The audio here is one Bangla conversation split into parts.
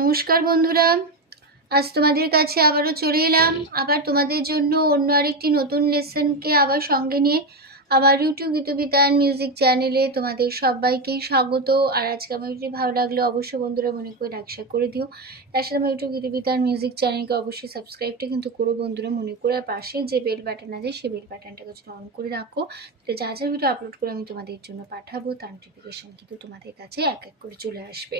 নমস্কার বন্ধুরা, আজ তোমাদের কাছে আবারও চলে এলাম। আবার তোমাদের জন্য অন্য আরেকটি নতুন লেসনকে আবার সঙ্গে নিয়ে আমার ইউটিউব গীতবিতান মিউজিক চ্যানেলে তোমাদের সবাইকেই স্বাগত। আর আজকে আমার যদি ভালো লাগলে অবশ্যই বন্ধুরা মনে করে লাইক শেয়ার করে দিও। তার সাথে আমার ইউটিউব গীতবিতান মিউজিক চ্যানেলকে অবশ্যই সাবস্ক্রাইবটা কিন্তু করো বন্ধুরা, মনে করে। আর পাশে যে বেল বাটন আছে সেই বেল বাটনটাকে যদি অন করে রাখো, তাহলে যা যা ভিডিও আপলোড করে আমি তোমাদের জন্য পাঠাবো তার নোটিফিকেশান কিন্তু তোমাদের কাছে এক এক করে চলে আসবে।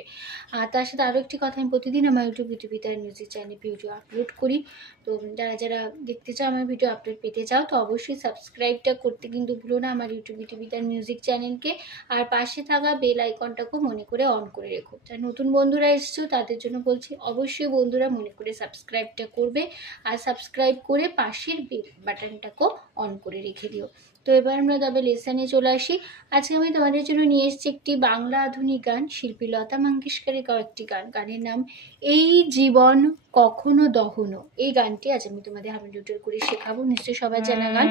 আর তার সাথে আরও একটি কথা, আমি প্রতিদিন আমার ইউটিউব গীতবিতান মিউজিক চ্যানেলে ভিডিও আপলোড করি। তো যারা যারা দেখতে চাও, আমার ভিডিও আপলোড পেতে চাও, তো অবশ্যই সাবস্ক্রাইবটা করতে কিন্তু ভুলো না আমার ইউটিউব গীতবিতান মিউজিক চ্যানেলকে। আর পাশে থাকা বেল আইকনটাকেও মনে করে অন করে রেখো। যারা নতুন বন্ধুরা এসছো তাদের জন্য বলছি, অবশ্যই বন্ধুরা মনে করে সাবস্ক্রাইবটা করবে। আর সাবস্ক্রাইব করে পাশের বেল বাটনটাকেও অন করে রেখে দিও। তো এবার আমরা তবে লেসনে চলে আসি। আজকে আমি তোমাদের জন্য নিয়ে এসেছি একটি বাংলা আধুনিক গান, শিল্পী লতা মঙ্গেশকরের গাওয়া একটি গান। গানের নাম এই জীবন কখনো দহনো। এই গানটি আজ আমি তোমাদের হামি টিউটোর করে শেখাবো, নিশ্চয়ই সবাই জানা গান।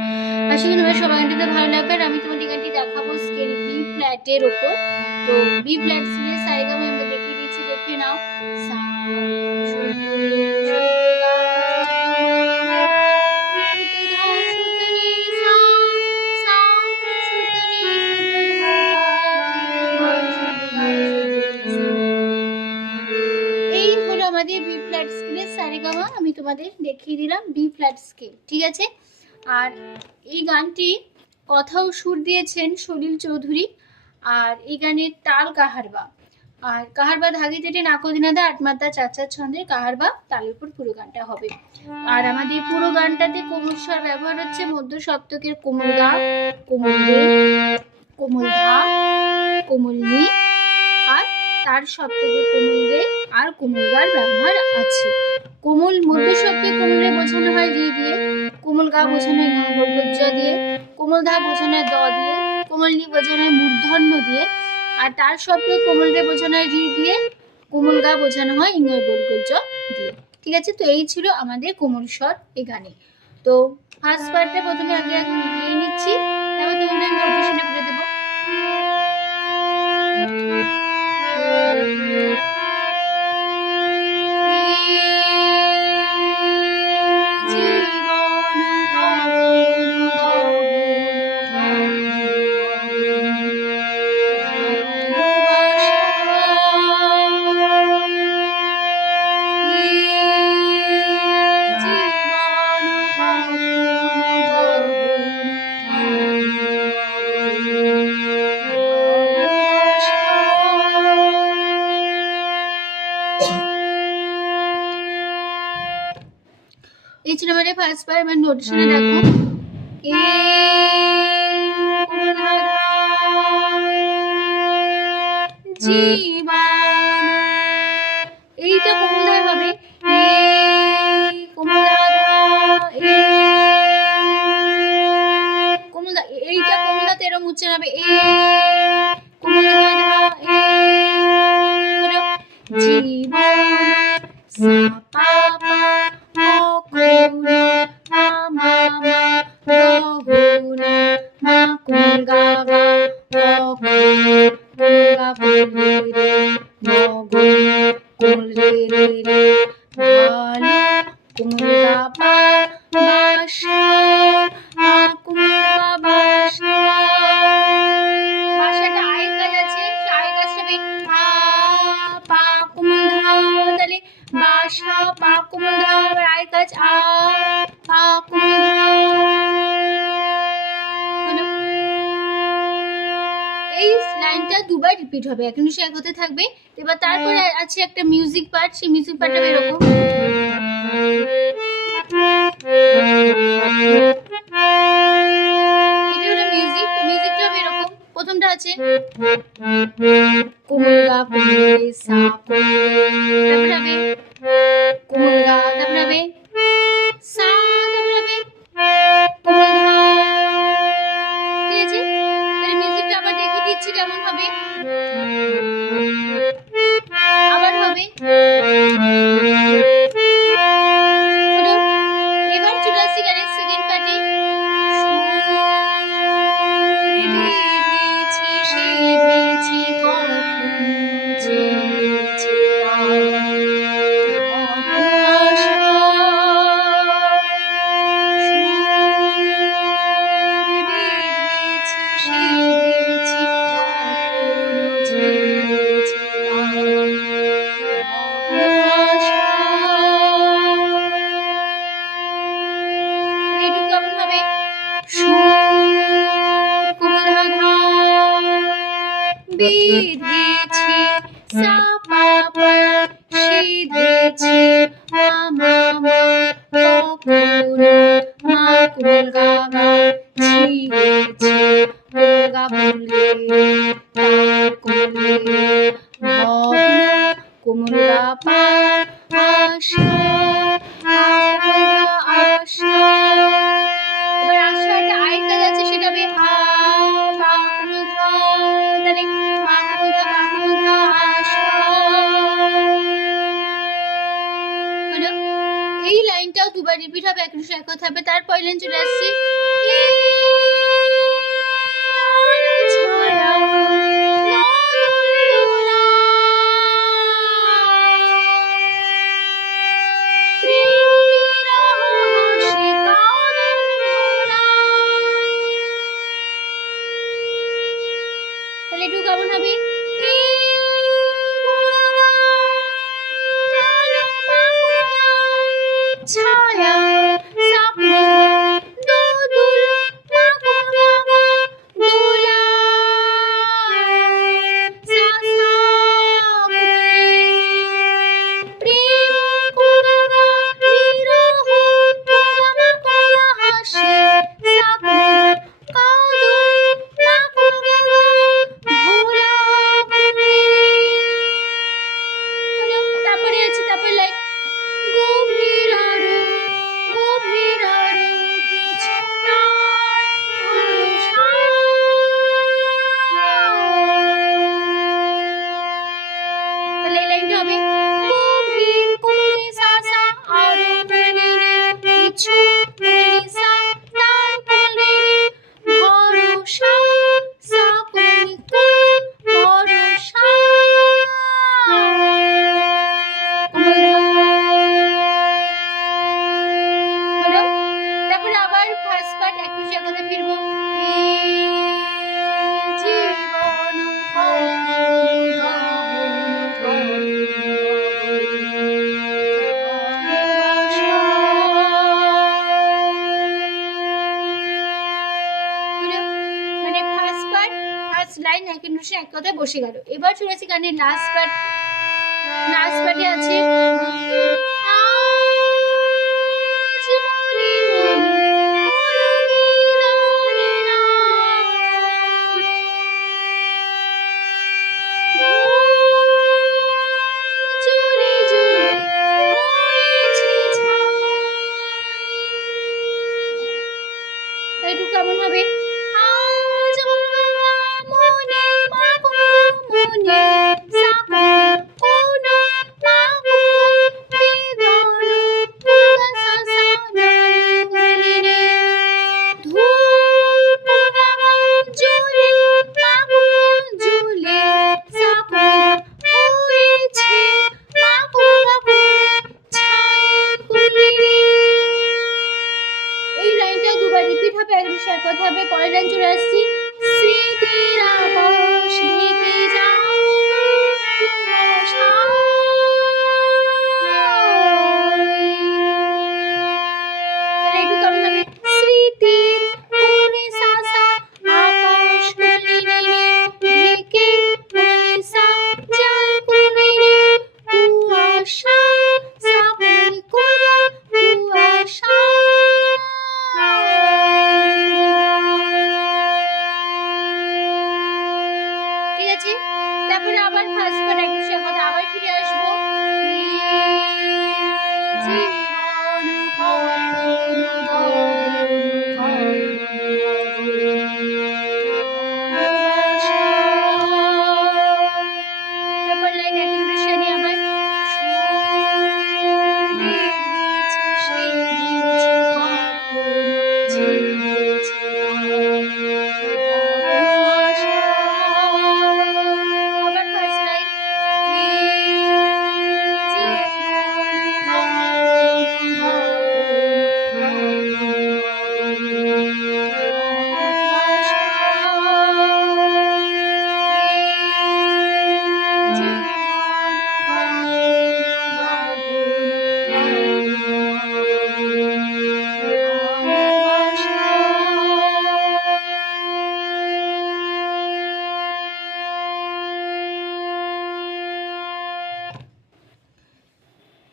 আশা করি তোমার সবাই গানটিতে ভালো লাগবে। আর আমি তোমাদের গানটি দেখাবো স্কেল বি ফ্ল্যাটের ওপর। তো বি ফ্ল্যাট স্কেলে সারেগামা আমরা দেখিয়ে দিয়েছি, দেখে নাও। সা আমাদের বি ফ্ল্যাট স্কেলের সারেগামা আমি তোমাদের দেখিয়ে দিলাম, বি ফ্ল্যাট স্কেল, ঠিক আছে। আর এই গানটি কথা ও সুর দিয়েছেন সলিল চৌধুরী। আর এই গানের তাল কাহারবা। আর কাহারবা ধাগি তেটে নাকদিনাদা আটমাত্রা চার চার ছন্দের কাহারবা তালের উপর পুরো গানটা হবে। আর আমাদের পুরো গানটাতে কোমল স্বর ব্যবহার হচ্ছে, মধ্য সপ্তকের কোমল গা, কোমল রে, কোমল ধা, কোমল নি, আর তার সপ্তকের কোমল রে আর কোমল গার ব্যবহার আছে। কোমল মধ্য সপ্তকে কোমল রে বোঝানো হয় রি দিয়ে, কোমল গা বোঝানো হয় বর্গজ দিয়ে, কোমল ধা বোঝানো হয় দ দিয়ে, কোমল নি বোঝানো হয় মূর্ধন্য দিয়ে, আর তার সপ্তকে কোমল রে বোঝানো হয় রি দিয়ে, কোমল গা বোঝানো হয় ইঙ্গয় বর্গজ দিয়ে, ঠিক আছে। তো এই ছিল আমাদের কোমল স্বর এই গানে। তো ফার্স্ট পার্টটা প্রথমে আগে নিয়ে নিচ্ছি, তারপর তোমাদের নোটেশনে করে দেবো। এই ছিল আমাদের ফার্স্ট পার্ট। এবার নোটেশনে দেখো, জীবন, এইটা কোমলধায় হবে, কোমলধা, এইটা কোমলধাতে এরকম উচ্চারণ হবে, দুবার রিপিট হবে, এখন সে এক হতে থাকবে। এবার তারপরে আছে একটা মিউজিক পার্ট, সেই মিউজিক পার্টটা এরকম। এটা হলো মিউজিক, মিউজিকটা হবে এরকম। প্রথমটা আছে কোমল গা, কোমল রে, সা, তারপরে হবে কোমল গা, তারপরে হবে সা, তারপরে হবে কোমল ধা, ঠিক আছে। তাহলে মিউজিকটা আবার দেখিয়ে দিচ্ছি কেমন হবে। আবার হবে, এবার চলে আসছি গানের সেকেন্ড পার্টে। ছি সা পা পা সিধেছি মা মা মা কখনো মা কোমল গা গা ছিড়েছি কোমল গা বলগে তার কোমল রে ভগ্ন কোমল গা পা আশা আশা। এবার আশাটা আরেকটা যাচ্ছে, সেটা হবে আ পা কোমল ধা, তাহলে পা কোমল ধা পা কোমল ধা আশা। হলো? এই লাইনটাও দুবার রিপিট হবে, এক কথা হবে। তারপর লাইন চলে আসছে কেমন হবে ছায়া লাইন এক কথায় বসে গেল। এবার চলে আসি গানের লাস্ট পার্টে আছে কেমন হবে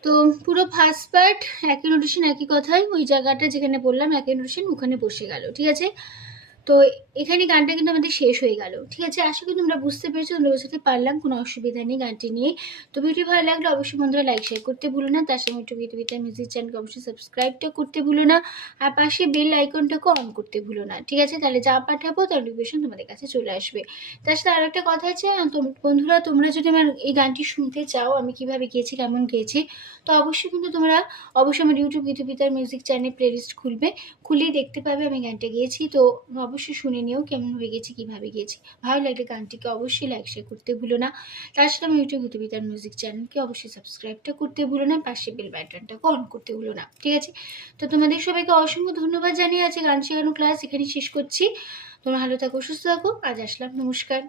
তো পুরো ফার্স্ট পার্ট একই নোটেশন একই কথাই, ওই জায়গাটা যেখানে বললাম একই নোটেশন ওখানে বসে গেল, ঠিক আছে। তো এখানে গানটা কিন্তু আমাদের শেষ হয়ে গেল, ঠিক আছে। আশা করি তোমরা বুঝতে পেরেছো, তোমরা বোঝাতে পারলাম, কোনো অসুবিধা নেই গানটি নিয়ে। তো ভিডিও ভালো লাগলে অবশ্যই বন্ধুরা লাইক শেয়ার করতে ভুলো না, তার সঙ্গে একটু গীতবিতান মিউজিক চ্যানেলকে অবশ্যই সাবস্ক্রাইবটা করতে ভুলো না, আর পাশে বেল আইকনটাকে অন করতে ভুলো না, ঠিক আছে। তাহলে যা পাঠাবো তার নোটিফিকেশন তোমাদের কাছে চলে আসবে। তার সাথে আরও একটা কথা আছে, বন্ধুরা তোমরা যদি আমার এই গানটি শুনতে চাও আমি কিভাবে গেয়েছি কেমন গেয়েছি, তো অবশ্যই কিন্তু তোমরা অবশ্যই আমার YouTube Gitabitan music channel playlist খুলবে, খুলেই দেখতে পাবে আমি গানটা গেয়েছি। তো অবশ্যই শুনে নিও কেমন হয়ে গেছি, কীভাবে গেয়েছি। ভালো লাগলে গানটিকে অবশ্যই লাইক শেয়ার করতে ভুলো না, তার সাথে আমি ইউটিউব গীতবিতান মিউজিক চ্যানেলকে অবশ্যই সাবস্ক্রাইবটা করতে ভুলো না, পাশে বেল বাটনটাকে অন করতে ভুলো না, ঠিক আছে। তো তোমাদের সবাইকে অসংখ্য ধন্যবাদ জানিয়ে আছে গান শেখানো ক্লাস এখানেই শেষ করছি। তোমরা ভালো থাকো, সুস্থ থাকো, আজ আসলাম, নমস্কার।